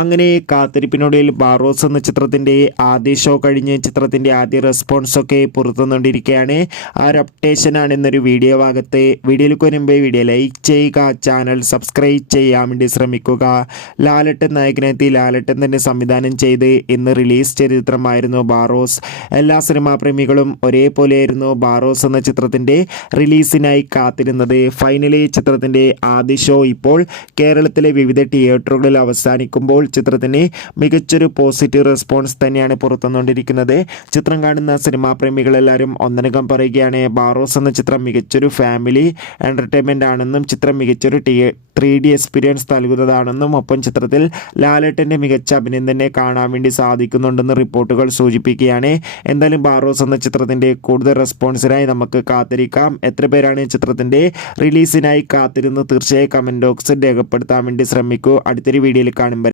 അങ്ങനെ കാത്തിരിപ്പിനൊടുവിൽ ബാറോസ് എന്ന ചിത്രത്തിൻ്റെ ആദ്യ ഷോ കഴിഞ്ഞ് ചിത്രത്തിൻ്റെ ആദ്യ റെസ്പോൺസൊക്കെ പുറത്തുനിന്നുകൊണ്ടിരിക്കുകയാണ്. ആ ഒരു അപ്ഡേഷനാണ് ഇന്നൊരു വീഡിയോ ഭാഗത്ത്. വീഡിയോയിലേക്ക് വരുമ്പോൾ വീഡിയോ ലൈക്ക് ചെയ്യുക, ചാനൽ സബ്സ്ക്രൈബ് ചെയ്യാൻ വേണ്ടി ശ്രമിക്കുക. ലാലേട്ടൻ നായകനെത്തി ലാലേട്ടൻ തന്നെ സംവിധാനം ചെയ്ത് ഇന്ന് റിലീസ് ചെയ്ത ചിത്രമായിരുന്നു ബാറോസ്. എല്ലാ സിനിമാ പ്രേമികളും ഒരേപോലെയായിരുന്നു ബാറോസ് എന്ന ചിത്രത്തിൻ്റെ റിലീസിനായി കാത്തിരുന്നത്. ഫൈനലി ചിത്രത്തിൻ്റെ ആദ്യ ഷോ ഇപ്പോൾ കേരളത്തിലെ വിവിധ തിയേറ്ററുകളിൽ അവസാനിക്കുമ്പോൾ ചിത്രത്തിന് മികച്ചൊരു പോസിറ്റീവ് റെസ്പോൺസ് തന്നെയാണ് പുറത്തുവന്നുകൊണ്ടിരിക്കുന്നത്. ചിത്രം കാണുന്ന സിനിമാ പ്രേമികളെല്ലാവരും ഒന്നടങ്കം പറയുകയാണ് ബാറോസ് എന്ന ചിത്രം മികച്ചൊരു ഫാമിലി എൻ്റർടൈൻമെൻ്റ് ആണെന്നും ചിത്രം മികച്ചൊരു 3D എക്സ്പീരിയൻസ് നൽകുന്നതാണെന്നും ഒപ്പം ചിത്രത്തിൽ ലാലേട്ടൻ്റെ മികച്ച അഭിനയം തന്നെ കാണാൻ വേണ്ടി സാധിക്കുന്നുണ്ടെന്ന് റിപ്പോർട്ടുകൾ സൂചിപ്പിക്കുകയാണ്. എന്തായാലും ബാറോസ് എന്ന ചിത്രത്തിൻ്റെ കൂടുതൽ റെസ്പോൺസിനായി നമുക്ക് കാത്തിരിക്കാം. എത്ര പേരാണ് ചിത്രത്തിൻ്റെ റിലീസിനായി കാത്തിരുന്ന് തീർച്ചയായും കമൻറ്റ് ബോക്സിൽ രേഖപ്പെടുത്താൻ വേണ്ടി ശ്രമിക്കൂ. അടുത്തൊരു വീഡിയോയിൽ കാണുമ്പോൾ